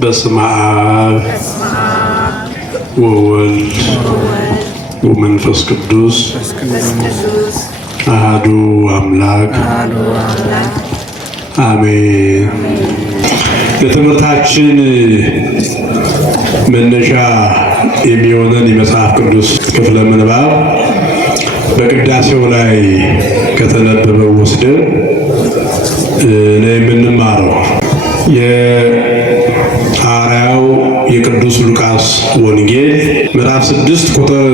በስመ አብ ወወልድ ወመንፈስ ቅዱስ አሐዱ አምላክ አሜን። ለትምህርታችን መነሻ የሚሆነን የመጽሐፍ ቅዱስ ክፍለ ምንባብ በቅዳሴው ላይ ከተነበበው ወስደን ነው የምንማረው። የሐዋርያው የቅዱስ ሉቃስ ወንጌል ምዕራፍ 6 ቁጥር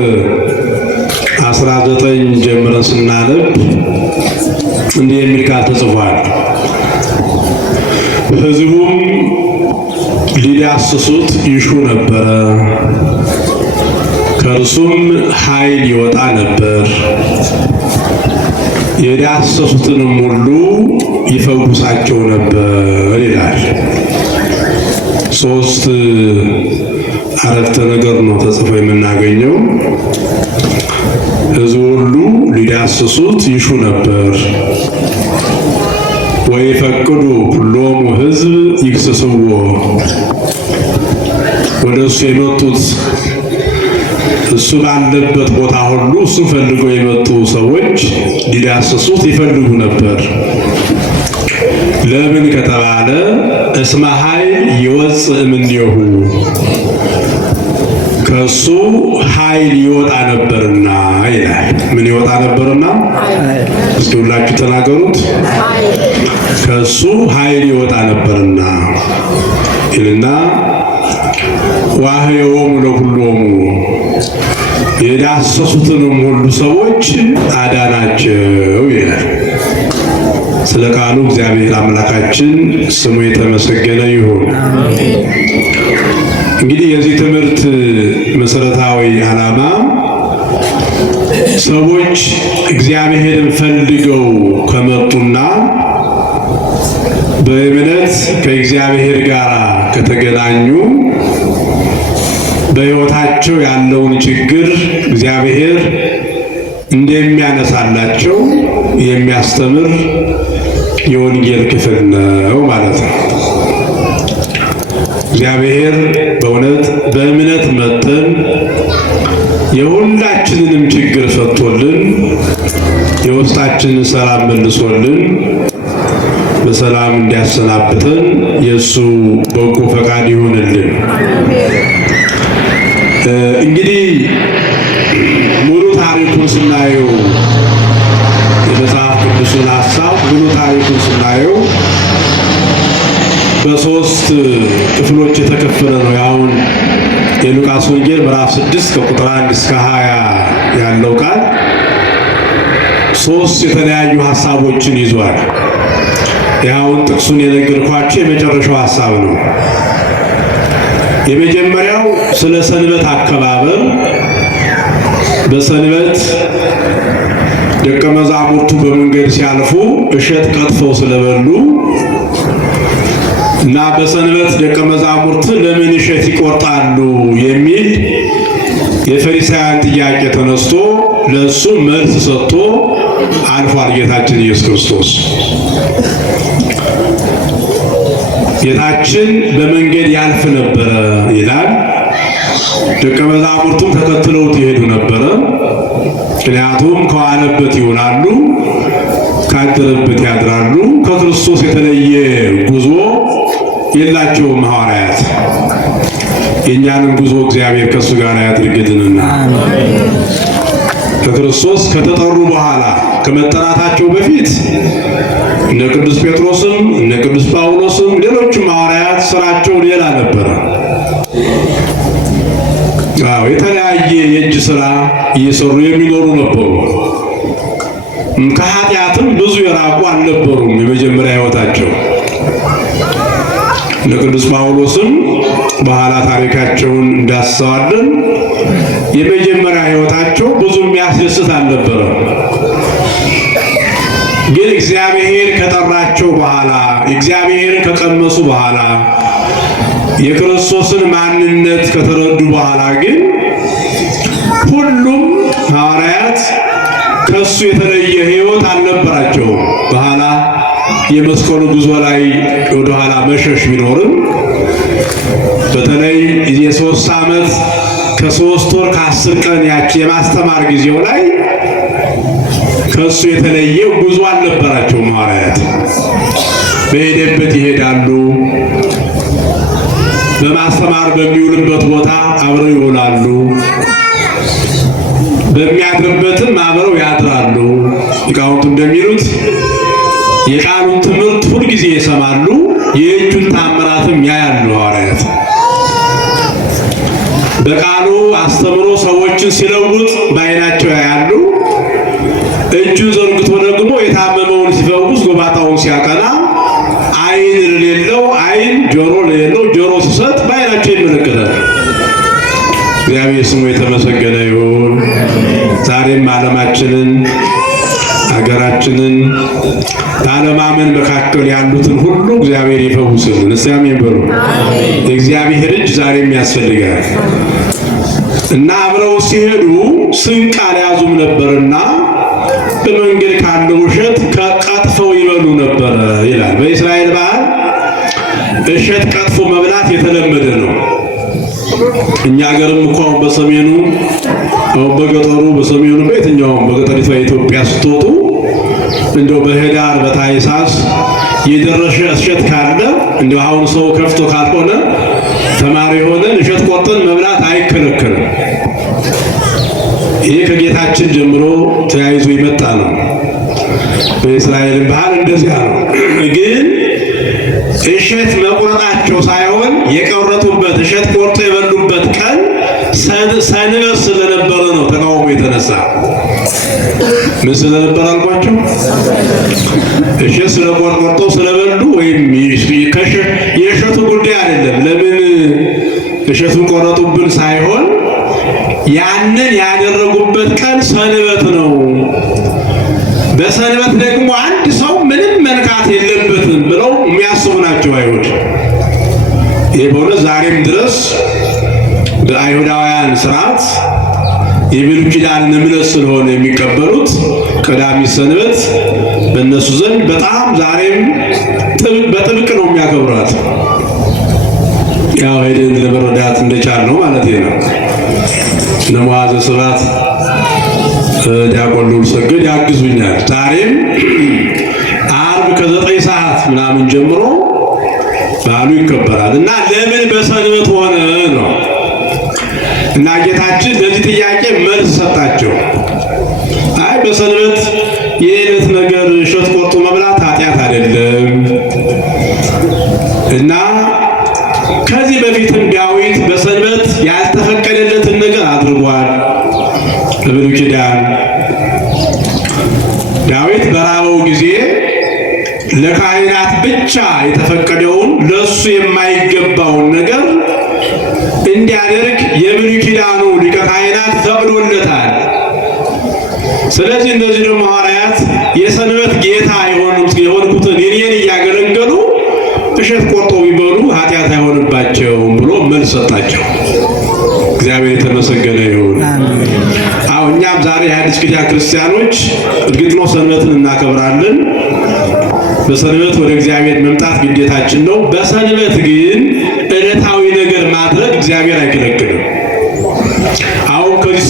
19 ጀምረን ስናነብ እንዲህ የሚል ቃል ተጽፏል። ሕዝቡም ሊዳስሱት ይሹ ነበረ፣ ከእርሱም ኃይል ይወጣ ነበር፣ የዳሰሱትንም ሁሉ ይፈውሳቸው ነበር ይላል። ሶስት አረፍተ ነገር ነው ተጽፎ የምናገኘው። ሕዝቡ ሁሉ ሊዳስሱት ይሹ ነበር፣ ወይፈቅዱ ሁሎሙ ሕዝብ ይክስስዎ። ወደ እሱ የመጡት እሱ ባለበት ቦታ ሁሉ እሱ ፈልገው የመጡ ሰዎች ሊዳስሱት ይፈልጉ ነበር። ለምን ከተባለ እስመ ኃይል ይወፅእ እምኔሁ፣ ከሱ ኃይል ይወጣ ነበርና ይላል። ምን ይወጣ ነበርና? እስኪ ሁላችሁ ተናገሩት። ከሱ ኃይል ይወጣ ነበርና ይልና ዋህዮሙ ለኩሎሙ፣ የዳሰሱትንም ሁሉ ሰዎች አዳናቸው ይላል። ስለ ቃሉ እግዚአብሔር አምላካችን ስሙ የተመሰገነ ይሁን። እንግዲህ የዚህ ትምህርት መሰረታዊ ዓላማ ሰዎች እግዚአብሔርን ፈልገው ከመጡና በእምነት ከእግዚአብሔር ጋር ከተገናኙ በሕይወታቸው ያለውን ችግር እግዚአብሔር እንደሚያነሳላቸው የሚያስተምር የወንጌል ክፍል ነው ማለት ነው። እግዚአብሔር በእውነት በእምነት መጥተን የሁላችንንም ችግር ፈቶልን የውስጣችንን ሰላም መልሶልን በሰላም እንዲያሰናብተን የእሱ በጎ ፈቃድ ይሁንልን። እንግዲህ ሙሉ ታሪኩን ስናየው የመጽሐፍ ቅዱስን ሐሳብ ሙሉ ታሪኩን ስናየው በሶስት ክፍሎች የተከፈለ ነው። ያውን የሉቃስ ወንጌል ምዕራፍ 6 ከቁጥር 1 እስከ 20 ያለው ቃል ሶስት የተለያዩ ሐሳቦችን ይዟል። ያውን ጥቅሱን የነገርኳችሁ የመጨረሻው ሐሳብ ነው። የመጀመሪያው ስለ ሰንበት አከባበር፣ በሰንበት ደቀ መዛሙርቱ በመንገድ ሲያልፉ እሸት ቀጥፈው ስለበሉ እና በሰንበት ደቀ መዛሙርት ለምን እሸት ይቆርጣሉ የሚል የፈሪሳውያን ጥያቄ ተነስቶ ለእሱ መልስ ሰጥቶ አልፏል ጌታችን ኢየሱስ ክርስቶስ። ጌታችን በመንገድ ያልፍ ነበረ ይላል። ደቀ መዛሙርቱም ተከትለውት ይሄዱ ነበረ። ምክንያቱም ከዋለበት ይውላሉ፣ ካደረበት ያድራሉ። ከክርስቶስ የተለየ ጉዞ የላቸውም ሐዋርያት። የእኛንም ጉዞ እግዚአብሔር ከእሱ ጋር ያድርግልንና ከክርስቶስ ከተጠሩ በኋላ ከመጠራታቸው በፊት እነ ቅዱስ ጴጥሮስም እነ ቅዱስ ጳውሎስም ሌሎችም ሐዋርያት ስራቸው ሌላ ነበረ። የተለያየ የእጅ ስራ እየሰሩ የሚኖሩ ነበሩ። ከኃጢአትም ብዙ የራቁ አልነበሩም። የመጀመሪያ ሕይወታቸው እነ ቅዱስ ጳውሎስም በኋላ ታሪካቸውን እንዳስሰዋለን የመጀመሪያ ሕይወታቸው ብዙ የሚያስደስት አልነበረም። ግን እግዚአብሔር ከጠራቸው በኋላ እግዚአብሔርን ከቀመሱ በኋላ የክርስቶስን ማንነት ከተረዱ በኋላ ግን ሁሉም ሐዋርያት ከሱ የተለየ ሕይወት አልነበራቸውም። በኋላ የመስቀሉ ጉዞ ላይ ወደ ኋላ መሸሽ ቢኖርም በ3 ዓመት ከ3 ወር ከ10 ቀን ያቺ የማስተማር ጊዜው ላይ ከሱ የተለየ ጉዞ አልነበራቸውም። ሐዋርያት በሄደበት ይሄዳሉ። በማስተማር በሚውልበት ቦታ አብረው ይውላሉ። በሚያድርበትም አብረው ያድራሉ። ሊቃውንቱ እንደሚሉት የቃሉን ትምህርት ሁልጊዜ ይሰማሉ፣ የእጁን ታምራትም ያያሉ። ሐዋርያት በቃሉ አስተምሮ ሰዎችን ሲለውጥ በዓይናቸው ያያሉ። እጁን ዘርግቶ ደግሞ የታመመውን ሲፈውስ፣ ጎባጣውን ሲያቀና፣ ዓይን ለሌለው ዓይን፣ ጆሮ ለሌለው ጆሮ ሲሰጥ በዓይናቸው ይመለከታሉ። እግዚአብሔር ስሙ የተመሰገነ ይሁን። ዛሬም ዓለማችንን ሀገራችንን ባለማመን መካከል ያሉትን ሁሉ እግዚአብሔር ይፈውስልን። እስቲ አሜን በሉ። የእግዚአብሔር እጅ ዛሬም ያስፈልጋል እና አብረው ሲሄዱ ስንቅ አልያዙም ነበርና በመንገድ ካለው እሸት ቀጥፈው ይበሉ ነበረ ይላል። በእስራኤል ባህል እሸት ቀጥፎ መብላት የተለመደ ነው። እኛ ሀገርም እኮ በሰሜኑ በገጠሩ በሰሜኑ በየትኛውም በገጠሪቷ ኢትዮጵያ ስትወጡ እንደው በህዳር በታኅሳስ የደረሰ እሸት ካለ እንደው አሁን ሰው ከፍቶ ካልሆነ ተማሪ ሆነን እሸት ቆርጠን መብላት አይከለከልም። ይሄ ከጌታችን ጀምሮ ተያይዞ ይመጣ ነው። በእስራኤል ባህል እንደዚያ ነው። ግን እሸት መቁረጣቸው ሳይሆን የቆረጡበት እሸት ቆርጦ የበሉበት ቀን ሰንበት ስለነበረ ነው ተቃውሞ የተነሳ። ምን ስለነበረ አልኳቸው? እሸት ስለቆርጦ ስለበሉ ወይም የእሸቱ ጉዳይ አይደለም። ለምን እሸቱን ቆረጡብን ሳይሆን ያንን ያደረጉበት ቀን ሰንበት ነው። በሰንበት ደግሞ አንድ ሰው ምንም መንካት የለበትም ብለው የሚያስቡ ናቸው አይሁድ። ይህ በእውነት ዛሬም ድረስ በአይሁዳውያን ስርዓት የብሉይ ኪዳንን እምነት ስለሆነ የሚቀበሉት ቀዳሚት ሰንበት በእነሱ ዘንድ በጣም ዛሬም በጥብቅ ነው የሚያከብሯት። ያው ሄደን ለመረዳት እንደቻል ነው ማለት ነው። ነመዋዘ ስብሐት ዲያቆን ልዑል ሰገድ ያግዙኛል። ዛሬም ዓርብ ከ9 ሰዓት ምናምን ጀምሮ በዓሉ ይከበራል እና ለምን በሰንበት ሆነ ነው። እና ጌታችን ለዚህ ጥያቄ መልስ ሰጣቸው። አይ በሰንበት የዕለት ነገር እሸት ቆርጦ መብላት ኃጢአት አይደለም እና ከዚህ በፊትም ዳዊት በሰንበት ያልተፈቀደለትን ነገር አድርጓል። በብሉይ ኪዳን ዳዊት በራበው ጊዜ ለካህናት ብቻ የተፈቀደውን ለሱ የማይገባውን ነገር እንዲያደርግ የብሉይ ኪዳኑ ሊቀ ካህናት ፈቅዶለታል። ስለዚህ እነዚህ ደግሞ ሐዋርያት የሰንበት ጌታ የሆንኩትን እኔን እያገለገሉ እሸት ቆርጦ ቢበሉ ኃጢአት አይሆንባቸውም ብሎ መልስ ሰጣቸው። እግዚአብሔር የተመሰገነ ይሁን። አሁን እኛም ዛሬ የሐዲስ ኪዳን ክርስቲያኖች እርግጥ ነው ሰንበትን እናከብራለን። በሰንበት ወደ እግዚአብሔር መምጣት ግዴታችን ነው። በሰንበት ግን ዕለታዊ ነገር ማድረግ እግዚአብሔር አይከለክልም። አሁን ከዚህ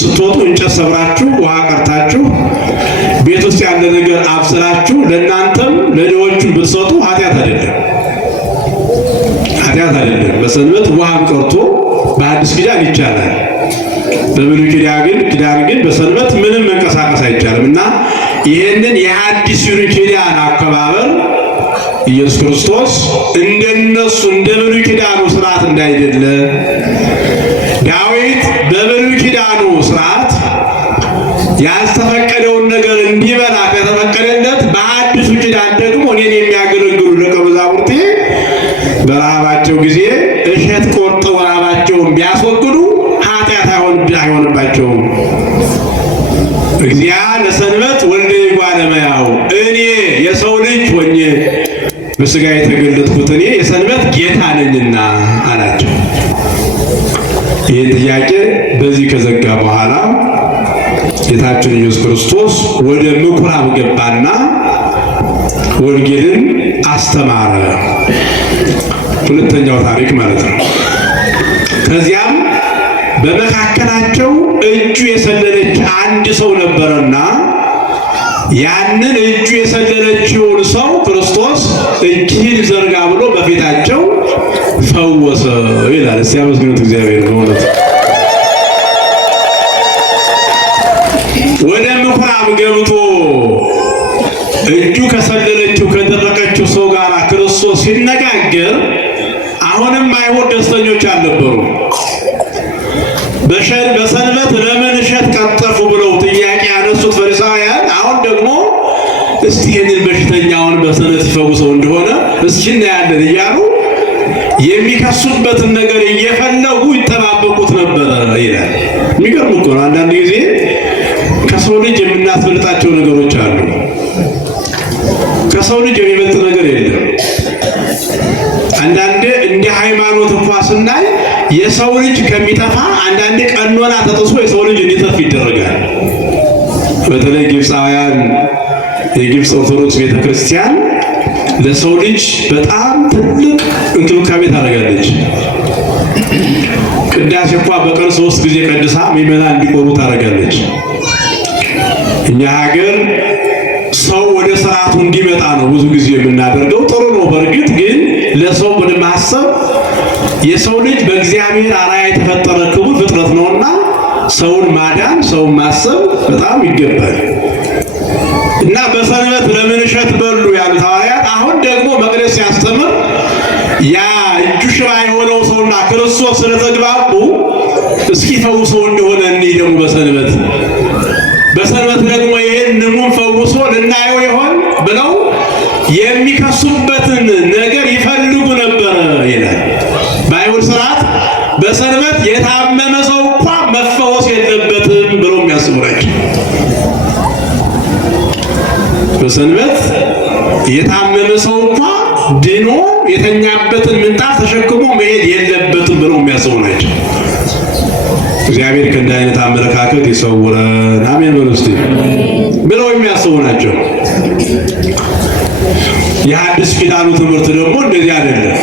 ስትወጡ እንጨት ሰብራችሁ ውሃ ቀርታችሁ ቤት ውስጥ ያለ ነገር አብስላችሁ ለእናንተም ለድሆቹም ብትሰጡ ኃጢአት አይደለም፣ ኃጢአት አይደለም። በሰንበት ውሃም ቀርቶ በአዲስ ኪዳን ይቻላል። በብሉይ ኪዳን ግን በሰንበት ምንም መንቀሳቀስ አይቻልም እና ይህንን የአዲሱን ኪዳን አከባበር ኢየሱስ ክርስቶስ እንደነሱ እንደ ብሉይ ኪዳኑ ስርዓት እንዳይደለ ዳዊት በብሉይ ኪዳኑ ስርዓት ያልተፈቀደውን ነገር እንዲበላ ከተፈቀደለት በአዲሱ ኪዳን ደግሞ እኔን የሚያገለግሉ ደቀ መዛሙርቴ በረሃባቸው ጊዜ እሸት ቆርጠው ረሃባቸውን ቢያስወግዱ ኃጢአት አይሆንባቸውም። እግዚአብሔር ለሰንበት ወልደ እጓለ እመሕያው እኔ የሰው ልጅ ሆኜ በሥጋ የተገለጥኩት እኔ የሰንበት ጌታ ነኝና አላቸው። ይህን ጥያቄ በዚህ ከዘጋ በኋላ ጌታችን ኢየሱስ ክርስቶስ ወደ ምኩራብ ገባና ወንጌልን አስተማረ። ሁለተኛው ታሪክ ማለት ነው። ከዚያም በመካከላቸው እጁ የሰለለች አንድ ሰው ነበረና ያንን እጁ የሰለለችውን ሰው ክርስቶስ እጅህን ዘርጋ ብሎ በፊታቸው ፈወሰ ይላል። እስቲ አመስግኑት እግዚአብሔር በእውነት። ወደ ምኩራብ ገብቶ እጁ ከሰለለችው ከደረቀችው ሰው ጋር ክርስቶስ ሲነጋገር አሁንም አይሁድ ደስተኞች አልነበሩ። በሰንበት ለምን እሸት ቀጠፉ ብለው ጥያቄ ያነሱት ፈሪሳውያን አሁን ደግሞ እስቲ ይህንን በሽተኛውን በሰንበት ሲፈውሰው እንደሆነ እስኪ እናያለን እያሉ የሚከሱበትን ነገር እየፈለጉ ይጠባበቁት ነበረ ይላል። የሚገርም እኮ ነው። አንዳንድ ጊዜ ከሰው ልጅ የምናስበልጣቸው ነገሮች አሉ። ከሰው ልጅ የሚበልጥ ነገር የለም። አንዳንዴ እንደ ሃይማኖት እንኳን ስናይ የሰው ልጅ ከሚጠፋ አንዳንዴ ቀኖና ተጥሶ የሰው ልጅ እንዲጠፋ ይደረጋል። በተለይ ግብፃውያን የግብፅ ኦርቶዶክስ ቤተክርስቲያን ለሰው ልጅ በጣም ትልቅ እንክብካቤ ታደርጋለች። ቅዳሴ እንኳን በቀን 3 ጊዜ ቀድሳ ምዕመናን እንዲቆሩ ታደርጋለች። እኛ ሀገር ሰው ወደ ስርዓቱ እንዲመጣ ነው ብዙ ጊዜ የምናደርገው። ጥሩ ነው በእርግጥ ግን ለሰው በማሰብ የሰው ልጅ በእግዚአብሔር አርአያ የተፈጠረ ክቡር ፍጥረት ነውና ሰውን ማዳን ሰውን ማሰብ በጣም ይገባል። እና በሰንበት ለምን እሸት በሉ ያሉት ሐዋርያት አሁን ደግሞ መቅደስ ሲያስተምር ያ እጁ ሽባ የሆነው ሰውና ክርስቶስ ስለተግባቡ እስኪ ፈውሰው እንደሆነ እንይ ደግሞ በሰንበት ደግሞ ይሄን ንሙን ፈውሶ ልናየው ይሆን ብለው የሚከሱበትን ነገር ይፈልጉ ነበር ይላል። በአይሁድ ስርዓት በሰንበት የታመመ ሰው እንኳን መፈወስ የለበትም ብለው የሚያስቡ ናቸው። በሰንበት የታመመ ሰው እንኳን ድኖ የተኛበትን ምንጣፍ ተሸክሞ መሄድ የለበትም ብለው የሚያስቡ ናቸው። እግዚአብሔር ከእንዲህ አይነት አመለካከት ይሰውረን። አሜን በሉ እስቲ ብለው የሚያስቡ ናቸው። የሐዲስ ኪዳኑ ትምህርት ደግሞ እንደዚህ አይደለም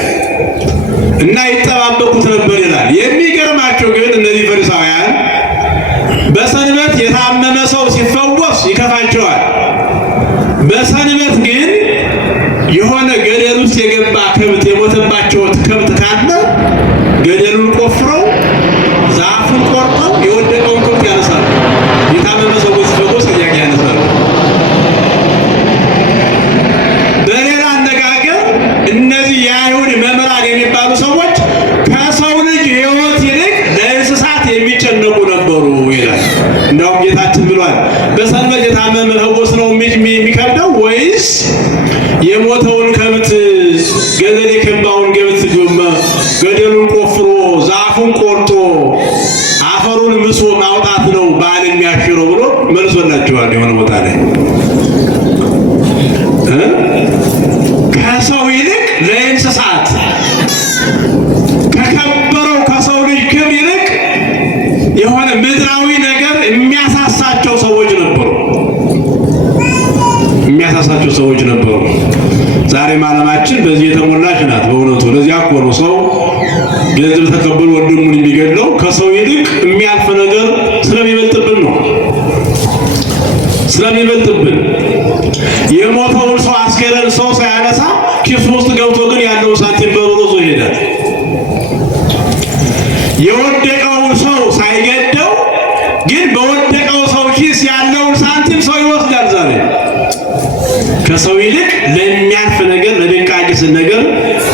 እና ይጠባበቁት ነበር ይላል። የሚገርማቸው ግን እነዚህ ፈሪሳውያን በሰንበት የታመመ ሰው ሲፈወስ ይከፋቸዋል። በሰንበት ግን የሆነ ገደል ውስጥ የገባ ከብት የሞተባቸው ከብት ካለ ገደሉን ቆፍረው ዛፉን ቆርጠው የወደቀውን ከብት ያነሳሉ። የታመመ ሰው ሲፈወስ ጥያቄ ያነሳሉ። በሌላ አነጋገር እነዚህ የአይሁድ መምህራን የሚባሉ ሰዎች ከሰው ልጅ ሕይወት ይልቅ ለእንስሳት የሚጨነቁ ነበሩ ይላል። እንደውም ጌታችን ብሏል፣ በሰንበት የታመመ መፈወስ ነው የሚከብደው ወይስ የሞተውን ከብት ገደል የከባውን ከብት ገደሉን ቆፍሮ ዛፉን ቆርጦ አፈሩን ምሶ ማውጣት ነው በዓል የሚያሽረው ብሎ መልሶላቸዋል። የሆነ ቦታ ላይ ከሰው ይልቅ ለእንስሳት ከከበረው ከሰው ልጅ ክብር ይልቅ የሆነ ምድራዊ ነገር የሚያሳሳቸው ሰዎች ነበሩ። ዛሬም ዓለማችን በዚህ የተሞላች ናት። በእውነቱ ለዚያ እኮ ነው ሰው ገንዘብ ተቀብሎ ወንድሙን የሚገድለው ከሰው ይልቅ የሚያልፍ ነገር ስለሚበልጥብን የሞተውን ሰው አስከሬን ሰው ሳያነሳ ኪሱ ውስጥ ገብቶ ግን ያለውን ሳንቲም በብሮዞ ይሄዳል። የወደቀውን ሰው ሳይገደው ግን በወደቀው ሰው ኪስ ያለውን ሳንቲም ሰው ይወስዳል። ዛሬ ከሰው ይልቅ ለሚያልፍ ነገር ለደቃቂስ ነገር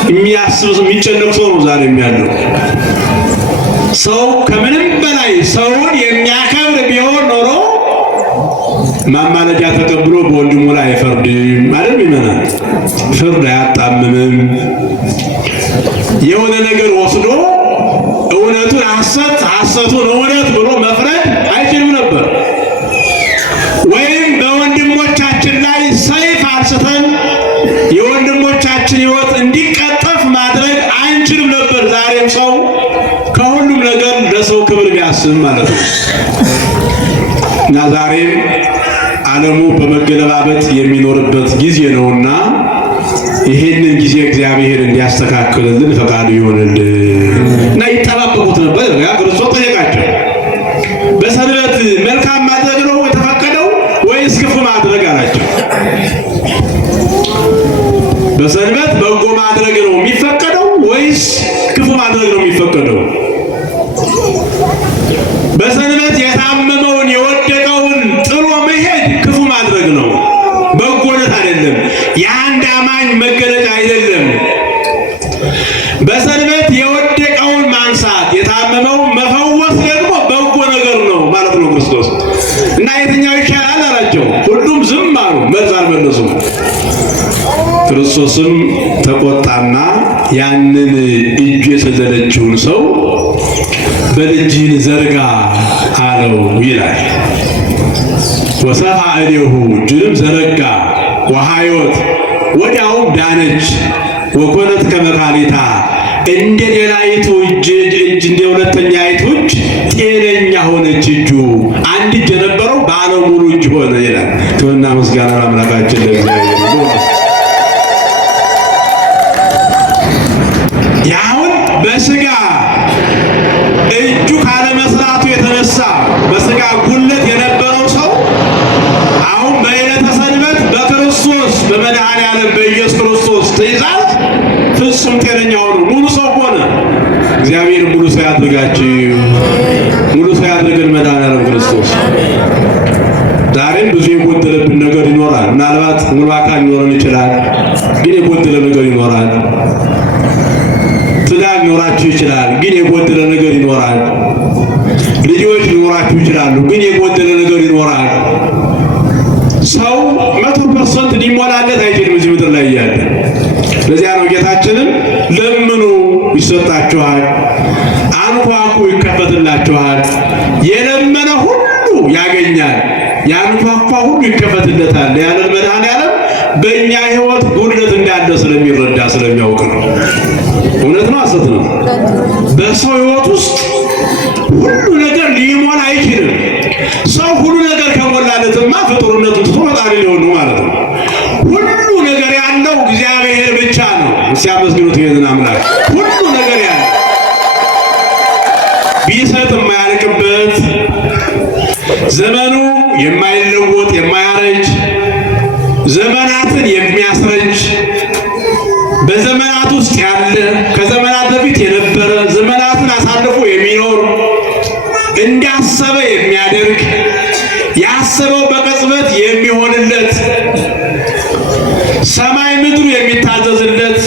የሚያስብ የሚጨነቅ ሰው ነው ዛሬ ያለው። ሰው ከምንም በላይ ሰውን የሚያከብር ቢሆን ኖሮ ማማለጃ ተቀብሎ በወንድሙ ላይ አይፈርድም ማለት ይመናል። ፍርድ አያጣምምም። የሆነ ነገር ወስዶ እውነቱን ሐሰት ሐሰቱን እውነት ብሎ መፍረድ አይችልም ነበር። ወይም በወንድሞቻችን ላይ ሰይፍ አንስተን የወንድሞቻችን ሕይወት እንዲቀጠፍ ማድረግ አንችልም ነበር። ዛሬም ሰው ከሁሉም ነገር ለሰው ክብር ቢያስብ ማለት ነው እና ዛሬም ዓለሙ በመገለባበጥ የሚኖርበት ጊዜ ነውና ይሄንን ጊዜ እግዚአብሔር እንዲያስተካክልልን ፈቃዱ ይሆንልን እና ይጠባበቁት የሚፈቀደው። በሰንበት የታመመውን የወደቀውን ጥሎ መሄድ ክፉ ማድረግ ነው፣ በጎነት አይደለም፣ የአንድ አማኝ መገለጫ አይደለም። በሰንበት የወደቀውን ማንሳት የታመመውን መፈወስ ደግሞ በጎ ነገር ነው ማለት ነው ክርስቶስ። እና የትኛው ይሻላል አላቸው። ሁሉም ዝም አሉ፣ መልስ አልመለሱም። ክርስቶስም ተቆጣና ያንን እጁ የሰለለችውን ሰው በልጅህን ዘርጋ አለው ይላል። ወሰፋ እዴሁ እጁንም ዘረጋ ወሐዮት ወዲያውም ዳነች። ወኮነት ከመካሊታ እንደ ሌላይቱ እጅ እንደ ሁለተኛይቱ እጅ ጤነኛ ሆነች። እጁ አንድ እጅ የነበረው ባለ ሙሉ እጅ ሆነ ይላል። ክብርና ምስጋና ለአምላካችን ለእግዚአብሔር ይሁን። ያሁን በስጋ እጁ ካለመስራቱ የተነሳ በስጋ ጉለት የነበረው ሰው አሁን በዕለተ ሰንበት በክርስቶስ በመድኃኔዓለም በኢየሱስ ክርስቶስ ትእዛዝ ፍጹም ጤነኛ ሆኖ ሙሉ ሰው ሆነ። እግዚአብሔር ሙሉ ሰው ያድርጋችሁ፣ ሙሉ ሰው ያድርገን መድኃኔዓለም ክርስቶስ። ዛሬም ብዙ የጎደለብን ነገር ይኖራል። ምናልባት ሙሉ አካል ሊኖረን ይችላል፣ ግን የጎደለ ነገር ይኖራል። ትዳር ሊኖራችሁ ይችላል፣ ግን የጎደለ ነገር ይኖራል። ልጆች ሊኖራችሁ ይችላሉ፣ ግን የጎደለ ነገር ይኖራል። ሰው 100% ሊሞላለት አይችልም እዚህ ምድር ላይ እያለ። ለዚያ ነው ጌታችንም ለምኑ ይሰጣችኋል፣ አንኳኩ ይከፈትላችኋል፣ የለመነ ሁሉ ያገኛል፣ ያንኳኳ ሁሉ ይከፈትለታል ያለን መድኃኔዓለም በእኛ ሕይወት ጉድለት እንዳለ ስለሚረዳ ስለሚያውቅ ነው። እውነት ነው ሐሰት ነው? በሰው ሕይወት ውስጥ ሁሉ ነገር ሊሞላ አይችልም። ሰው ሁሉ ነገር ከሞላለትማ ፍጡርነቱን ትቶ ፈጣሪ ሊሆን ነው ማለት ነው። ሁሉ ነገር ያለው እግዚአብሔር ብቻ ነው። ሲያመስግኑት ይሄንን አምላክ ሁሉ ነገር ያለው ቢሰጥ የማያልቅበት ዘመኑ የማይለወጥ የማያረጅ ዘመናትን የሚያስረጅ በዘመናት ውስጥ ያለ ከዘመናት በፊት የነበረ ዘመናትን አሳልፎ የሚኖር እንዳሰበ የሚያደርግ ያሰበው በቅጽበት የሚሆንለት ሰማይ ምድሩ የሚታዘዝለት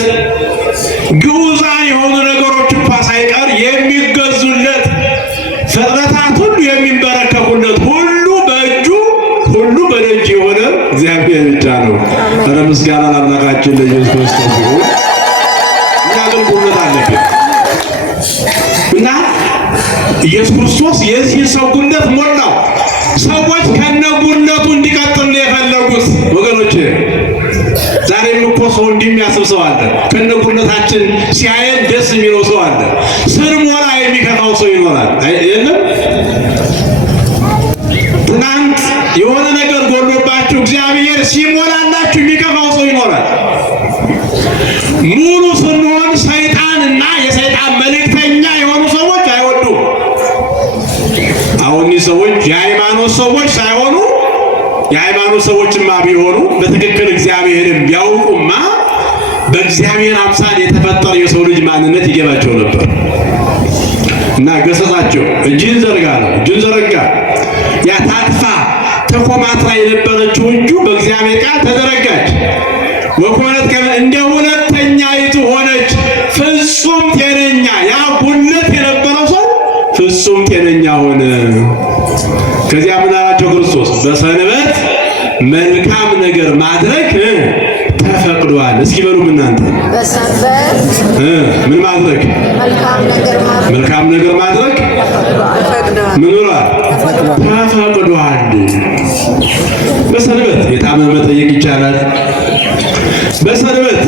ግዑዛን የሆኑ ነገሮች እንኳን ሳይቀር የሚገዙለት ፍጥረታት ሁሉ የሚንበረከኩለት ሁሉ በእጁ ሁሉ በደጅ የሆነ እግዚአብሔር ብቻ ነው። ኧረ ምስጋና ለአምላካችን ለኢየሱስ ክርስቶስ ይሁን። እኛ ግን ጉድለት አለብን እና ኢየሱስ ክርስቶስ የዚህ ሰው ጉድለት ሞላው። ሰዎች ከነ ጉድለቱ እንዲቀጥል ነው የፈለጉት ወገኖቼ። ዛሬም እኮ ሰው እንደሚያስብ ሰው አለ። ከነ ጉድለታችን ሲያየን ደስ የሚለው ሰው አለ። ስንሞላ የሚከፋው ሰው ይኖራል አይደለም? ትናንት የሆነ ነገር ጎሎባችሁ እግዚአብሔር ሲሞላላችሁ የሚከፋው ሰው ይኖራል። ሙሉ ስንሆን ሰይጣንና የሰይጣን መልእክተኛ የሆኑ ሰዎች አይወዱም። አሁን ሰዎች የሃይማኖት ሰዎች ሳይሆኑ የሃይማኖት ሰዎችማ ቢሆኑ በትክክል እግዚአብሔርን ቢያውቁማ በእግዚአብሔር አምሳል የተፈጠረ የሰው ልጅ ማንነት ይገባቸው ነበር እና ገሰጻቸው። እጅን ዘርጋ ነው። እጅን ዘረጋ። ያ ታጥፋ ተኮማትራ የነበረችው እጁ በእግዚአብሔር ቃል ተዘረጋች። ወኮነት እንደ ሁለተኛይቱ ሆነች፣ ፍጹም ጤነኛ። ያ ጉድለት የነበረው ሰው ፍጹም ጤነኛ ሆነ። ከዚያ ምን አላቸው ክርስቶስ? በሰንበት መልካም ነገር ማድረግ ተፈቅዷል። እስኪ በሉም እናንተ በሰንበት ምን ማድረግ? መልካም ነገር ማድረግ ምን ብሏል? ተፈቅዷል። በሰንበት የታመመ መጠየቅ ይቻላል። በሰንበት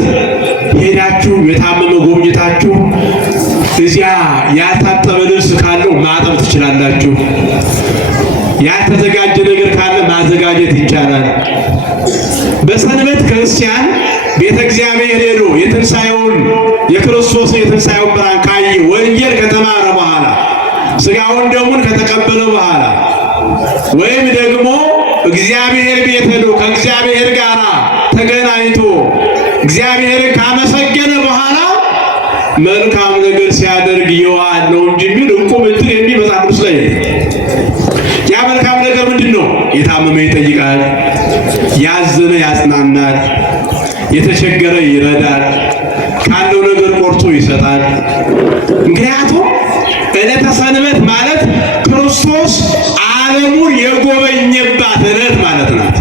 ሄዳችሁ የታመመ ጎብኝታችሁ እዚያ ያልታጠበ ልብስ ካለው ማጠብ ትችላላችሁ። ያልተዘጋጀ ነገር ካለ ማዘጋጀት ይቻላል። በሰንበት ክርስቲያን ቤተ እግዚአብሔር ሄዶ የትንሣኤውን የክርስቶስን የትንሣኤውን ብርሃን ካየ ወንጌል ከተማረ በኋላ ሥጋውን ደሙን ከተቀበለ በኋላ ወይም ደግሞ እግዚአብሔር ቤት ሄዶ ከእግዚአብሔር ጋር ተገናኝቶ እግዚአብሔርን ካመሰገነ በኋላ መልካም ነገር ሲያደርግ ይዋል ነው እንጂ ምን እንቁ ምድር የሚመጣ ቅዱስ ላይ ያ መልካም ነገር ምንድነው? የታመመ ይጠይቃል፣ ያዘነ ያጽናናል፣ የተቸገረ ይረዳል፣ ካለው ነገር ቆርጦ ይሰጣል። ምክንያቱም ዕለተ ሰንበት ማለት ክርስቶስ ዓለሙን የጎበኘባት ዕለት ማለት ናት።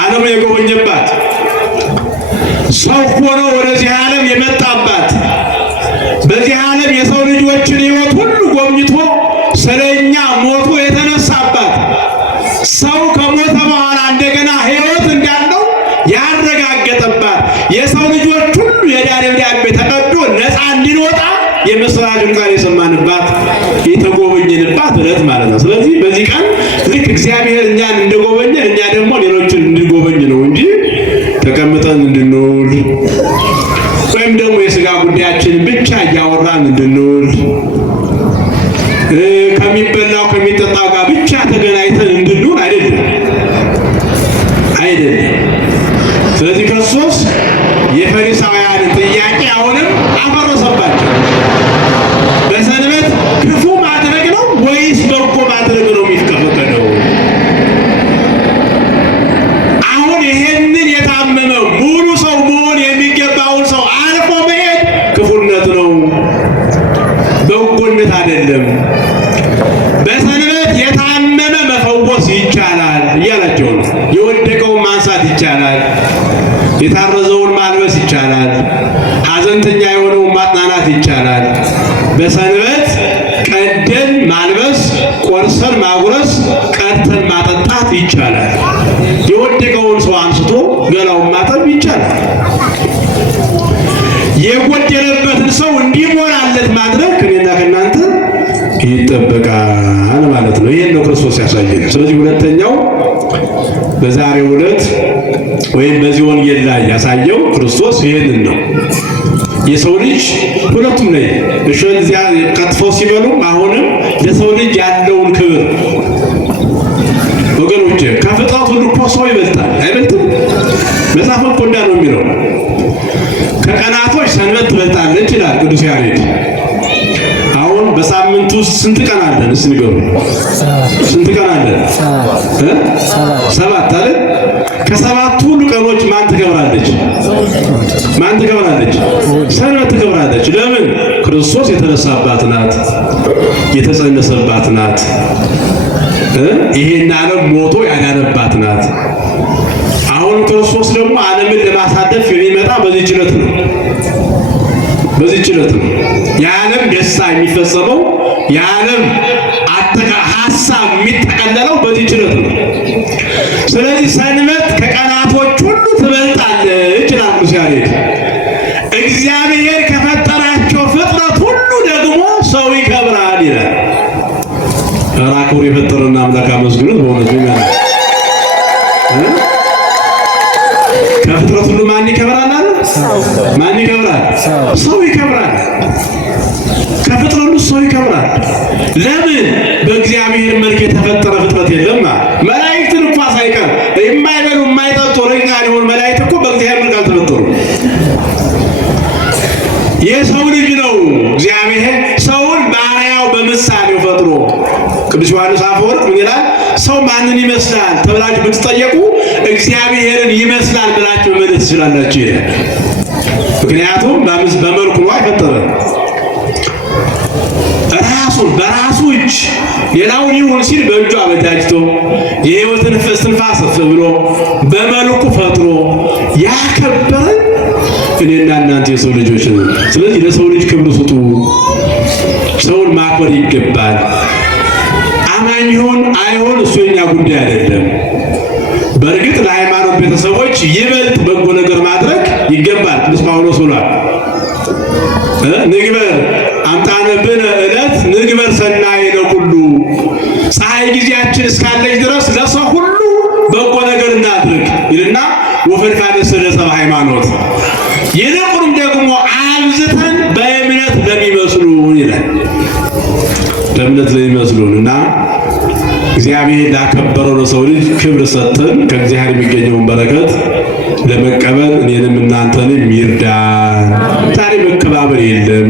ዓለሙን የጎበኘባት ሰው ሆኖ ወደዚህ ዓለም የመጣባት በዚህ ዓለም የሰው ልጆችን ሕይወት ሁሉ ጎብኝቶ ስለኛ ሞቶ የተነሳባት ሰው ከሞተ በኋላ እንደገና ሕይወት እንዳለው ያረጋገጠባት የሰው ልጆች ሁሉ የዕዳ ደብዳቤ ተቀዶ ነፃ እንድንወጣ የምስራቹን ቃል የሰማንባት የተጎበኘንባት ዕለት ማለት ነው። ስለዚህ በዚህ ቀን ልክ እግዚአብሔር እኛን እንደጎበኘን እኛ ደግሞ ሌሎችን እንድንጎበኝ ነው እንጂ ተቀምጠን እንድንውል ወይም ደግሞ የሥጋ ጉዳያችንን ብቻ እያወራን እንድንውል ከሚበላው ከሚጠጣው ጋር ብቻ ተገናኝተን እንድንውል አይደለም። ስለዚህ ክርስቶስ የፈሪሳውያንን ጥያቄ አሁንም አፈረሰባቸው። በሰንበት ክፉ ማድረግ ነው ወይስ በጎ ማድረግ ነው የሚፈቀደው? አሁን ይሄንን የታመመ ሙሉ ሰው መሆን የሚገባውን ሰው አልፎ መሄድ ክፉነት ነው፣ በጎነት አይደለም። በሰንበት የታመመ መፈወስ ይቻላል እያላቸው ነው። የወደቀውን ማንሳት ይቻላል፣ የታረዘውን ማልበስ ይቻላል፣ ሐዘንተኛ የሆነውን ማጽናናት ይቻላል። በሰንበት ቀደን ማልበስ፣ ቆርሰን ማጉረስ፣ ቀድተን ማጠጣት ይቻላል። የወደቀውን ሰው አንስቶ ገላውን ማጠብ ይቻላል። የጎደለበትን ሰው እንዲሞላለት ማድረግ ከእኔና ከእናንተ ይጠበቃል ማለት ነው። ይሄን ነው ክርስቶስ ያሳየን። ስለዚህ ሁለተኛው በዛሬው ዕለት ወይም በዚህ ወንጌል ላይ ያሳየው ክርስቶስ ይሄንን ነው። የሰው ልጅ ሁለቱም ላይ እዚያ ቀጥፈው ሲበሉ አሁንም ለሰው ልጅ ያለውን ክብር ወገኖቼ፣ ከፍጥረት ሁሉ እኮ ሰው ይበልጣል አይበልጥም? መጽሐፍ እኮ እንዳ ነው የሚለው። ከቀናቶች ሰንበት ትበልጣለች ይላል ቅዱስ ያሬድ። አሁን በሳምንት ውስጥ ስንት ቀን አለን? እስኪ ንገሩ። ስንት ቀን አለን? ሰባት አይደል? ከሰባቱ ሁሉ ቀኖች ማን ትከብራለች? ማን ትከብራለች? ሰንበት ትከብራለች። ለምን? ክርስቶስ የተነሳባት ናት፣ የተጸነሰባት ናት፣ ይሄን ዓለም ሞቶ ያዳነባት ናት። አሁን ክርስቶስ ደግሞ ዓለምን ለማሳደፍ የሚመጣ በዚህ ችለት ነው። በዚህ ችለት ነው የዓለም ደስታ የሚፈጸመው፣ የዓለም ሀሳብ የሚጠቀለለው በዚህ ችለት ነው። ስለዚህ ሰንበት ከቀናቶች ሁሉ ትበልጣለች ይላል ቅዱስ ያሬድ። እግዚአብሔር ከፈጠራቸው ፍጥረት ሁሉ ደግሞ ሰው ይከብራል ይላል። ራኩር የፈጠረና አምላክ አመስግኑት። በእውነት ይላል ከፍጥረት ሁሉ ማን ይከብራል አለ? ማን ይከብራል? ሰው ይከብራል። ከፍጥረት ሁሉ ሰው ይከብራል። ለምን? በእግዚአብሔር መልክ የተፈጠረ ፍጥረት የለም። መላእክትን እንኳ ሳይቀር የማይበሉ የማይጠጡ ረቂቃን የሆኑ መላእክት እኮ በእግዚአብሔር መልክ አልተፈጠሩም። የሰው ልጅ ነው እግዚአብሔር ሰውን በአርአያው በምሳሌው ፈጥሮ። ቅዱስ ዮሐንስ አፈወርቅ ምን ይላል? ሰው ማንን ይመስላል ተብላችሁ ብትጠየቁ እግዚአብሔርን ይመስላል ብላችሁ መመለስ ትችላላችሁ ይላል። ምክንያቱም በመልኩ ነው አይፈጠረም። ራሱን በራሱ እጅ ሌላውን ይሁን ሲል በእጁ አበጃጅቶ የሕይወትን እስትንፋስ ብሎ በመልኩ ፈጥሮ ያከበረን እኔና እናንተ የሰው ልጆች ነን። ስለዚህ ለሰው ልጅ ክብር ስጡ። ሰውን ማክበር ይገባል። አማኝ ይሁን አይሁን እሱ የኛ ጉዳይ አይደለም። በእርግጥ ለሃይማኖት ቤተሰቦች ይበልጥ በጎ ነገር ማድረግ ይገባል። ቅዱስ ጳውሎስ ብሏል፣ ንግበር አምጣነብን ዕለት ንግበር ሰናይ ለኩሉ። ፀሐይ ጊዜያችን እስካለች ድረስ ለሰው ሁሉ በጎ ነገር እናድርግ ይልና ወፈድፋደስ ለሰብእ ሃይማኖት፣ ይልቁንም ደግሞ አብዝተን በእምነት ለሚመስሉን ይላል። በእምነት ለሚመስሉን እና እግዚአብሔር ላከበረው ለሰው ልጅ ክብር ሰጥተን ከእግዚአብሔር የሚገኘውን በረከት ለመቀበል እኔንም እናንተንም ይርዳን። ዛሬ መከባበር የለም።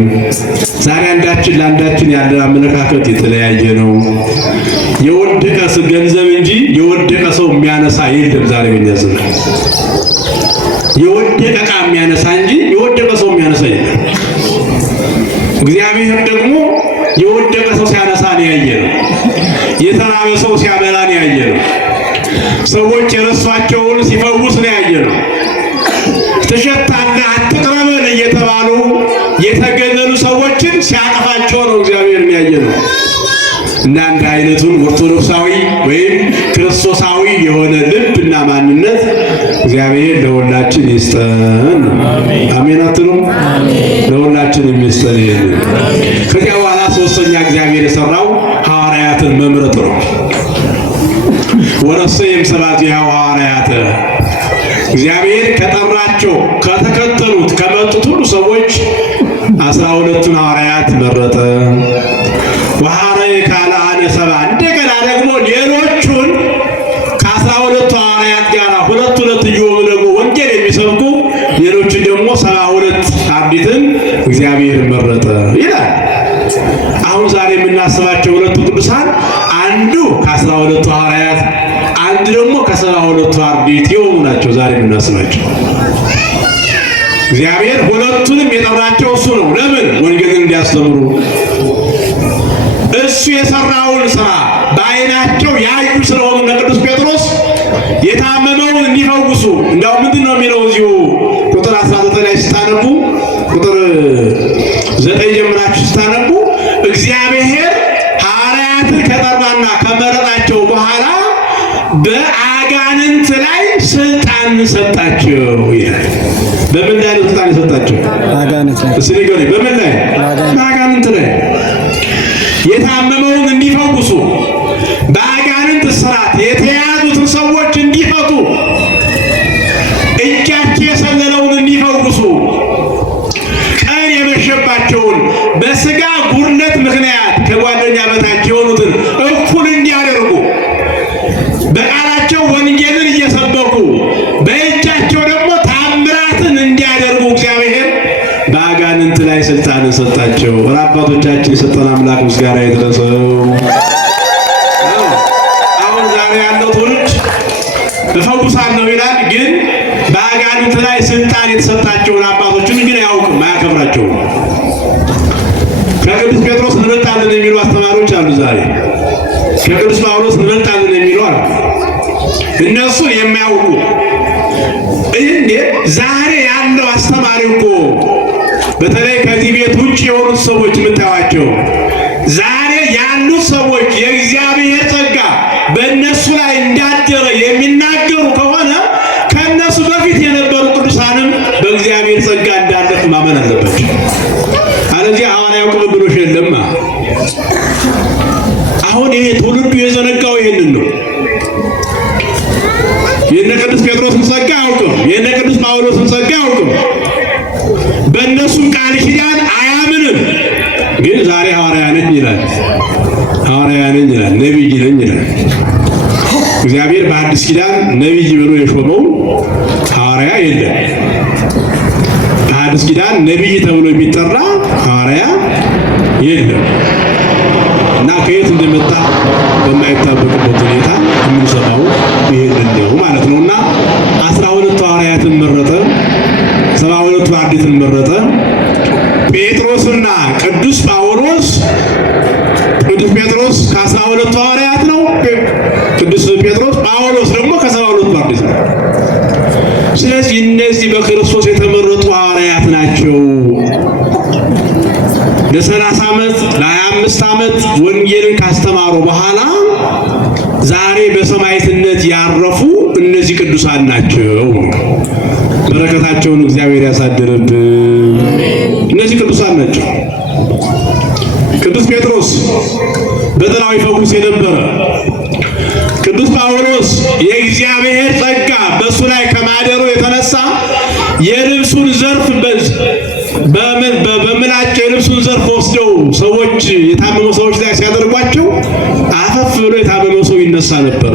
ዛሬ አንዳችን ለአንዳችን ያለን አመለካከት የተለያየ ነው። የወደቀ ገንዘብ እንጂ የወደቀ ሰው የሚያነሳ የለም። ዛሬ በእኛ ዘመን የወደቀ ዕቃ የሚያነሳ እንጂ የወደቀ ሰው የሚያነሳ የለም። እግዚአብሔር ደግሞ የወደቀ ሰው ሲያነሳ ነው ያየነው። የተራበ ሰው ሲያበላ ነው ያየነው። ሰዎች የረሷቸውን ሲፈውስ ነው ያየነው። ትሸታለህ አትቅረበን እየተባሉ የተገለሉ ሰዎችን ሲያጠፋቸው ነው እግዚአብሔር ያየነው። እና አንድ አይነቱን ኦርቶዶክሳዊ ወይም ክርስቶሳዊ የሆነ ልብና ማንነት እግዚአብሔር ለሁላችን ይስጠን። አሜን አትሉ? ለሁላችን የሚስጠን ይሄን። ከዚያ በኋላ ሶስተኛ እግዚአብሔር የሰራው ሐዋርያትን መምረጥ ነው። ወረሰየም ሰባቲሃ ሐዋርያት እግዚአብሔር ከጠራቸው ከተከተሉት ከመጡት ሁሉ ሰዎች 12ቱን ሐዋርያት መረጠ። ወሐረየ ካልአነ ሰባ እንደገና ደግሞ ሌሎቹን ከ12ቱ ሐዋርያት ጋር ሁለት እየሆኑ ደግሞ ወንጌል የሚሰብኩ ሌሎቹን ደግሞ 72 አርድእትን እግዚአብሔር መረጠ ይላል። አሁን ዛሬ የምናስባቸው ሁለቱ ቅዱሳን አንዱ ከ12ቱ ሐዋርያት አንድ ደግሞ ከ72ቱ አርድእት የሆኑ ናቸው። ዛሬ የምናስባቸው እግዚአብሔር ሁለቱንም የጠራቸው እሱ ነው። ለምን? ወንጌልን እንዲያስተምሩ እሱ የሰራውን ስራ በዓይናቸው ያዩ ስለሆኑ ለቅዱስ ጴጥሮስ የታመመውን እንዲፈውሱ። እንዳው ምንድን ነው የሚለው እዚሁ ቁጥር 19 ላይ ስታነቡ ቁጥር 9 ጀምራችሁ ስታነቡ እግዚአብሔር ሐዋርያትን ከጠራና ከመረጣቸው በኋላ በአጋንንት ላይ ስልጣን ሰጣቸው ይላል። በምን ላይ ስልጣን ሰጣቸው? አጋንንት ላይ። እስኪ ንገሩኝ፣ በምን ላይ? በአጋንንት ላይ። የታመመውን እንዲፈውሱ፣ በአጋንንት እስራት የተያዙትን ሰዎች እንዲፈቱ፣ እጃቸው የሰለለውን እንዲፈውሱ፣ ቀን የመሸባቸውን በስጋ ጉድለት ምክንያት ከጓደኛ በታች የሆኑትን እኩል እንዲያደርጉ፣ በቃላቸው ወንጌልን እየሰበኩ በእጃቸው ደግሞ ታምራትን እንዲያደርጉ እግዚአብሔር በአጋንንት ላይ ስልጣንን ሰጣቸው። አባቶቻችን የሰጠን አምላክ ምስጋና ይድረሰው። አሁን ዛሬ ያለው ትውልድ እፈውሳለሁ ይላል፣ ግን በአጋንንት ላይ ስልጣን የተሰጣቸውን አባቶችን ግን አያውቅም፣ አያከብራቸውም። ከቅዱስ ጴጥሮስ እንበልጣለን የሚሉ አስተማሪዎች አሉ። ዛሬ ከቅዱስ ጳውሎስ እንበልጣለን የሚሉ አሉ። እነሱን የማያውቁ እንዴ ዛሬ ያለው አስተማሪ እኮ በተለይ ከዚህ ቤት ውጭ የሆኑት ሰዎች የምታዩዋቸው ዛሬ ያሉት ሰዎች የእግዚአብሔር ጸጋ በእነሱ ላይ እንዳደረ የሚናገሩ ከሆነ ከእነሱ በፊት የነበሩ ቅዱሳንም በእግዚአብሔር ጸጋ እንዳለፉ ማመን አለባቸው። አለዚህ ሐዋርያው ቅብብሎሽ የለማ። አሁን ይሄ ትውልዱ የዘነጋው ይሄንን ነው። የነ ቅዱስ ጴጥሮስን ጸጋ አያውቅም። የነ ቅዱስ ጳውሎስን ጸጋ አያውቅም። በእነሱም ቃል ኪዳን አያምንም። ግን ዛሬ ሐዋርያ ነኝ ይላል። ሐዋርያ ነኝ ይላል። ነቢይ ነኝ ይላል። እግዚአብሔር በአዲስ ኪዳን ነቢይ ብሎ የሾመው ሐዋርያ የለም። በአዲስ ኪዳን ነቢይ ተብሎ የሚጠራ ሐዋርያ የለም። እና ከየት እንደመጣ በማይታወቅበት ሁኔታ የምንሰማው ይሄንን ነው ማለት ነው። እና 12 ሐዋርያትን መረጠ፣ 72 አርድእትን መረጠ። ጴጥሮስና ቅዱስ ጳውሎስ፣ ቅዱስ ጴጥሮስ ከ12 ሐዋርያት ነው። ቅዱስ ጴጥሮስ፣ ጳውሎስ ደግሞ ከ72 አርድእት ነው። ስለዚህ እነዚህ በክርስቶስ የተመረጡ ሐዋርያት ናቸው። ለ30 ዓመት ለ25 ዓመት ወንጌልን ካስተማሩ በኋላ ዛሬ በሰማዕትነት ያረፉ እነዚህ ቅዱሳን ናቸው። በረከታቸውን እግዚአብሔር ያሳድርብን። እነዚህ ቅዱሳን ናቸው። ቅዱስ ጴጥሮስ በጥላው ይፈውስ የነበረ፣ ቅዱስ ጳውሎስ የእግዚአብሔር ጸጋ በእሱ ላይ ከማደሩ የተነሳ የልብሱን ዘርፍ በምላቸው የልብሱን ዘርፍ ወስደው ሰዎች የታመሙ ሰዎች ላይ ሲያደርጓቸው አፈፍ ብሎ የታመመው ሰው ይነሳ ነበር።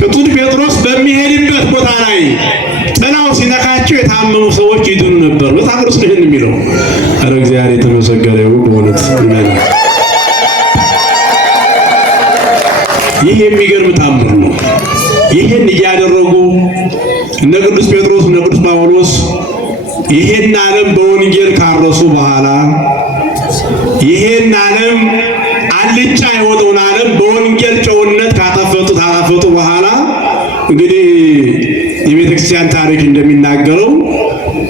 ቅዱስ ጴጥሮስ በሚሄድበት ቦታ ላይ ጥላው ሲነካቸው የታመሙ ሰዎች ይድኑ ነበር። መጽሐፍ ቅዱስ ይህን የሚለው ኧረ እግዚአብሔር የተመሰገነ ይሁን በእውነት ይመናል። ይህ የሚገርም ታምር ነው። ይህን እያደረጉ እነ ቅዱስ ጴጥሮስ እነ ቅዱስ ጳውሎስ ይህን ዓለም በወንጌል ካረሱ በኋላ ይህን ዓለም አልጫ የሆነውን ዓለም በወንጌል ጨውነት ካጣፈጡ በኋላ እንግዲህ የቤተክርስቲያን ታሪክ እንደሚናገረው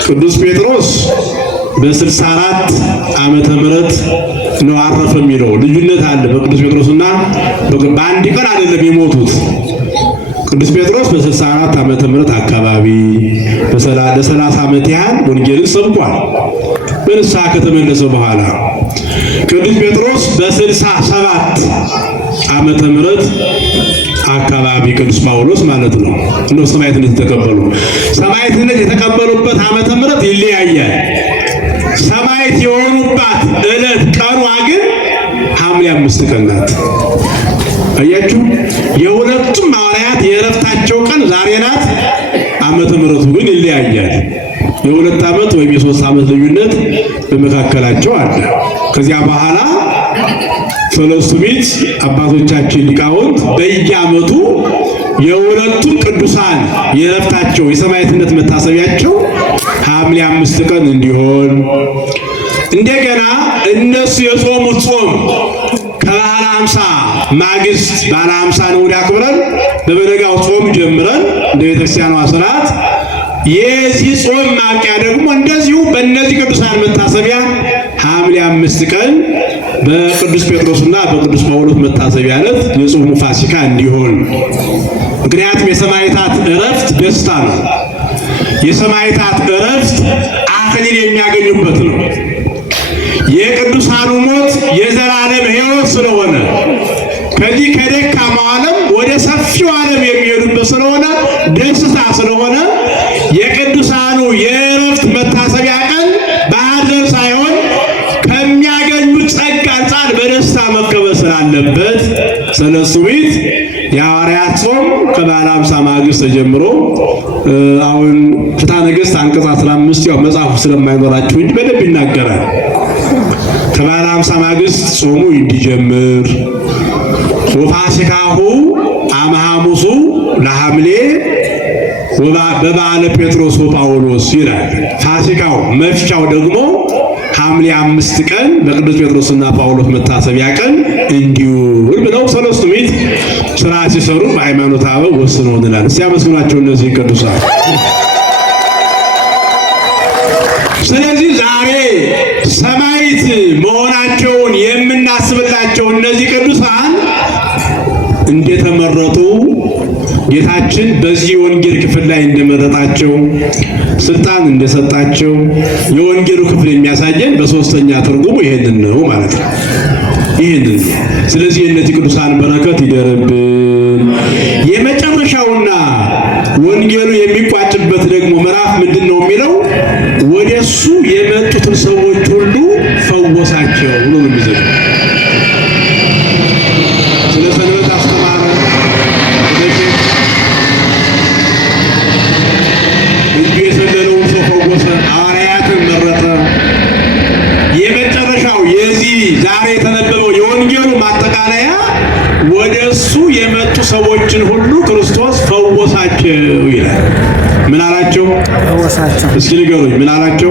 ቅዱስ ጴጥሮስ በ64 ዓመተ ምህረት ነው አረፈ የሚለው ልዩነት አለ። በቅዱስ ጴጥሮስና በአንድ ቀን አይደለም የሞቱት። ቅዱስ ጴጥሮስ በ64 ዓመተ ምህረት አካባቢ ለ30 ዓመት ያህል ወንጌልን ሰብኳል። በንስሐ ከተመለሰ በኋላ ቅዱስ ጴጥሮስ በ67 ዓመተ ምህረት አካባቢ ቅዱስ ጳውሎስ ማለት ነው እንደው ሰማዕትነት የተቀበሉ ሰማዕትነት የተቀበሉበት ዓመተ ምህረት ይለያያል። ሰማዕት የሆኑባት ዕለት ቀኗ ግን ሐምሌ 5 ቀን ናት። አያችሁ፣ የሁለቱም ሐዋርያት የዕረፍታቸው ቀን ዛሬ ናት። ዓመተ ምህረቱ ግን ይለያያል። የ2 ዓመት ወይም የ3 ዓመት ልዩነት በመካከላቸው አለ። ከዚያ በኋላ ሰለስቱ ምዕት አባቶቻችን ሊቃውንት በየዓመቱ የሁለቱም ቅዱሳን የዕረፍታቸው የሰማዕትነት መታሰቢያቸው ሐምሌ 5 ቀን እንዲሆን እንደገና እነሱ የጾሙት ጾም ከባለ 50 ማግስት ባለ 50 ነው ያክብረን በበነጋው ጾም ጀምረን እንደ ቤተክርስቲያኗ ሥርዓት የዚህ ጾም ማብቂያ ደግሞ እንደዚሁ በእነዚህ ቅዱሳን መታሰቢያ ሐምሌ 5 ቀን በቅዱስ ጴጥሮስና በቅዱስ ጳውሎስ መታሰቢያ ዕለት የጾሙ ፋሲካ እንዲሆን። ምክንያቱም የሰማዕታት ዕረፍት ደስታ ነው። የሰማዕታት ዕረፍት አክሊል የሚያገኙበት ነው። የቅዱሳኑ ሞት የዘላለም ሕይወት ስለሆነ ከዚህ ከደካማው ዓለም ወደ ሰፊው ዓለም የሚሄዱበት ስለሆነ ደስታ ስለሆነ የቅዱሳኑ የዕረፍት መታሰቢያ ቀን በሐዘን ሳይሆን ከሚያገኙት ጸጋ አንጻር በደስታ መከበር ስላለበት ሰለስቱ ምዕት የሐዋርያት ጾም ከባለ 50 ማግስት ተጀምሮ አሁን ፍትሐ ነገሥት አንቀጽ 15 ያው መጽሐፉ ስለማይኖራችሁ እንጂ በደንብ ይናገራል። ከባለ 50 ማግስት ጾሙ እንዲጀምር ወፋሲካሁ አመሐሙሱ ለሐምሌ በበዓለ ጴጥሮስ ወጳውሎስ ይላል። ፋሲካው መፍቻው ደግሞ ሐምሌ 5 ቀን በቅዱስ ጴጥሮስና ጳውሎስ መታሰቢያ ቀን እንዲውል ብለው ሰለስቱ ምዕት ሥራ ሲሰሩ በሃይማኖተ አበው ወስነው እንላለን። ሲያመስግኗቸው እነዚህ ቅዱሳን። ስለዚህ ዛሬ ሰማዕት መሆናቸውን የምናስብላቸው እነዚህ ቅዱሳን እንደተመረጡ ጌታችን በዚህ ወንጌል ክፍል ላይ እንደመረጣቸው ስልጣን እንደሰጣቸው የወንጌሉ ክፍል የሚያሳየን በሶስተኛ ትርጉሙ ይሄንን ነው ማለት ነው። ይሄንን ስለዚህ እነዚህ ቅዱሳን በረከት ይደርብን። የመጨረሻውና ወንጌሉ የሚቋጭበት ደግሞ ምዕራፍ ምንድን ነው የሚለው ወደሱ የመጡትን ሰዎች ሁሉ ፈወሳቸው ብሎ ነው የሚዘጋው። ስለ ሰንበት አስተማረ፣ እጁ የሰለለውን ሰው ፈወሰ፣ ሐዋርያትን መረጠ። የመጨረሻው የዚህ ዛሬ የተነበበው የወንጌሉ ማጠቃለያ ወደ እሱ የመጡ ሰዎችን ሁሉ ክርስቶስ ፈወሳቸው ይላል። ምን አላቸው? ፈወሳቸው። እስኪ ንገሩኝ፣ ምን አላቸው?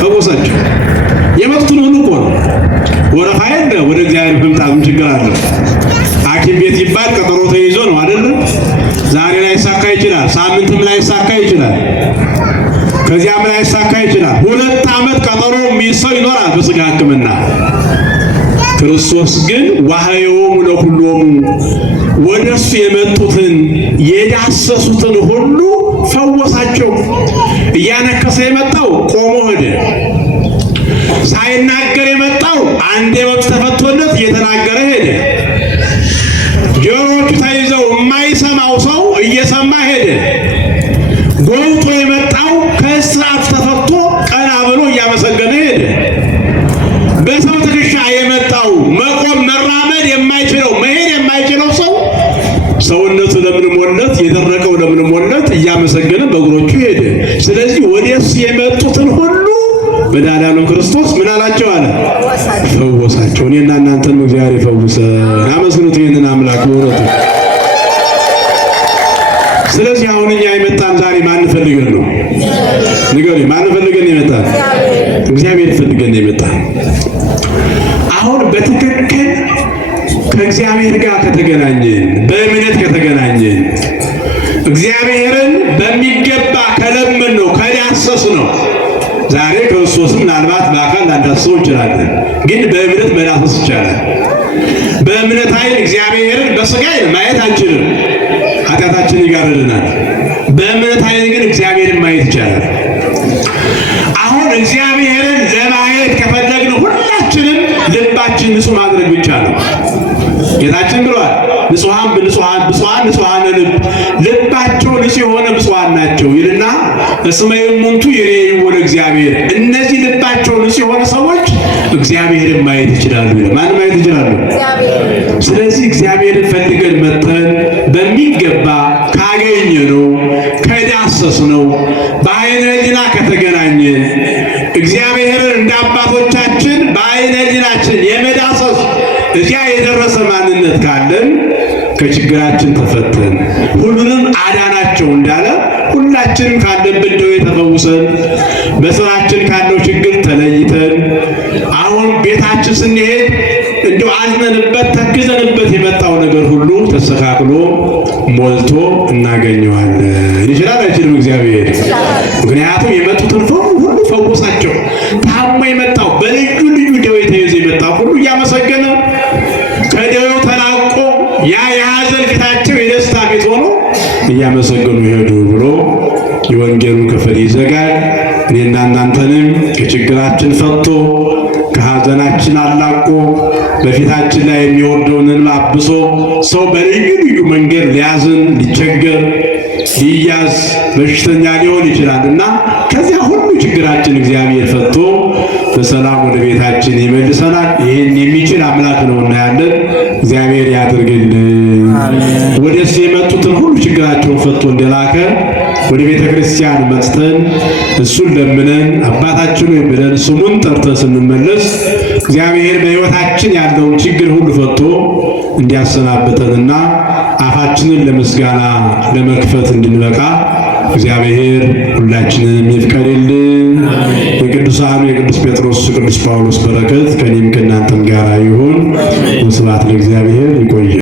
ፈወሳቸው። የመጡትን ሁሉ እኮ ነው። ወረፋ የለ ወደ እግዚአብሔር መምጣት ምን ችግር አለው? ሐኪም ቤት ይባል ቀጠሮ ተይዞ ነው አይደል? ዛሬ ላይ ይሳካ ይችላል፣ ሳምንትም ላይ ይሳካ ይችላል፣ ከዚያም ላይ ይሳካ ይችላል። 2 ዓመት ቀጠሮ የሚሰው ይኖራል በሥጋ ሕክምና። ክርስቶስ ግን ዋህዮሙ ለኩሎሙ ወደሱ የመጡትን የዳሰሱትን ሁሉ ፈወሳቸው። እያነከሰ የመጣው ቆሞ ሄደ። ሳይናገር የመጣው አንዴ ወቅት ተፈቶለት እየተናገረ ሄደ። ጆሮቹ ተይዘው የማይሰማው ሰው እየሰማ ሄደ። ጎብጦ የመጣው ከእስራት ተፈቶ ቀና ብሎ እያመሰገነ ሄደ። በሰው ትከሻ የመጣው መቆም መራመድ የማይችለው መሄድ የማይችለው ሰው ሰውነቱ ለምልሞለት የደረቀው ለምልሞለት እያመሰገነ በእግሮቹ ሄደ። ስለዚህ ወደሱ የመጡትን ሁሉ መድኃኒዓለም ክርስቶስ ምን አላቸው አለ? ፈወሳቸው። እኔና እናንተን እግዚአብሔር ይፈውሰን። አመስግኑት ይህንን አምላክ በእውነቱ። ስለዚህ አሁን እኛ የመጣን ዛሬ ማን ፈልገን ነው? ንገሩኝ። ማን ፈልገን የመጣን? እግዚአብሔር ፈልገን የመጣን። አሁን በትክክል ከእግዚአብሔር ጋር ከተገናኘን፣ በእምነት ከተገናኘን፣ እግዚአብሔርን በሚገባ ከለምን ነው ከዳሰስ ነው። ዛሬ ክርስቶስን ምናልባት በአካል ላንዳስሰው እንችላለን፣ ግን በእምነት መዳሰስ ይቻላል። በእምነት ኃይል እግዚአብሔርን በሥጋ ማየት አንችልም፣ ኃጢአታችን ይጋርደናል። በእምነት ኃይል ግን እግዚአብሔርን ማየት ይቻላል። አሁን እግዚአብሔርን ለማየት ከፈለግን ሁላችንም ልባችን ንጹሕ ማድረግ ብቻ ነው። ጌታችን ብሏል፣ ንጹሐን ልብ፣ ልባቸው ንጹሕ የሆነ ብፁዓን ናቸው ይልና እስመ ይእሙንቱ ይሬዩ ለእግዚአብሔር። እነዚህ ልባቸው ንጹሕ የሆነ ሰዎች እግዚአብሔርን ማየት ይችላሉ። ማን ማየት ይችላሉ? ስለዚህ እግዚአብሔርን ፈልገን መጥተን በሚገባ ካገኘነው፣ ከዳሰስነው፣ በዓይነ ሕሊና ከተገናኘን፣ እግዚአብሔርን እንደ አባቶቻችን በዓይነ ሕሊናችን የመዳሰስ እዚያ የደረሰ ማንነት ካለን ከችግራችን ተፈተን ሁሉንም አዳናቸው እንዳለ ሁላችንም ካለብን ደዌ ተፈውሰን በስራችን ካለው ችግር ተለይተን አሁን ቤታችን ስንሄድ እንደው አዝነንበት ተክዘንበት የመጣው ነገር ሁሉ ተስተካክሎ ሞልቶ እናገኘዋለን። ይችላል አይችልም? እግዚአብሔር። ምክንያቱም የመጡትን ሁሉ ፈውሳቸው። ታሞ የመጣው በልዩ ልዩ ደዌ ተይዞ የመጣው ሁሉ እያመሰገነ ከደዌው ተላቆ ያ የሐዘን ፊታቸው የደስታ ፊት ሆኖ እያመሰገኑ ይሄዱ ብሎ የወንጌሉን ክፍል ይዘጋል። እኔና እናንተንም ከችግራችን ፈቶ ከሐዘናችን አላቆ በፊታችን ላይ የሚወርደውን እንባ አብሶ ሰው በልዩ ልዩ መንገድ ሊያዝን፣ ሊቸገር፣ ሊያዝ፣ በሽተኛ ሊሆን ይችላል እና ከዚያ ሁሉ ችግራችን እግዚአብሔር ፈቶ በሰላም ወደ ቤታችን ይመልሰናል። ይህን የሚችል አምላክ ነው እናያለን። እግዚአብሔር ያድርግልን። ወደሱ የመጡትን ሁሉ ችግራቸውን ፈቶ እንደላከ ወደ ቤተ ክርስቲያን መጥተን እሱን ለምነን አባታችን ሆይ ብለን ስሙን ጠርተን ስንመለስ እግዚአብሔር በሕይወታችን ያለውን ችግር ሁሉ ፈቶ እንዲያሰናብተንና አፋችንን ለምስጋና ለመክፈት እንድንበቃ እግዚአብሔር ሁላችንም ይፍቀድልን። የቅዱሳኑ የቅዱስ ጴጥሮስ ቅዱስ ጳውሎስ በረከት ከእኔም ከእናንተም ጋር ይሁን። ስብሐት ለእግዚአብሔር። ይቆየ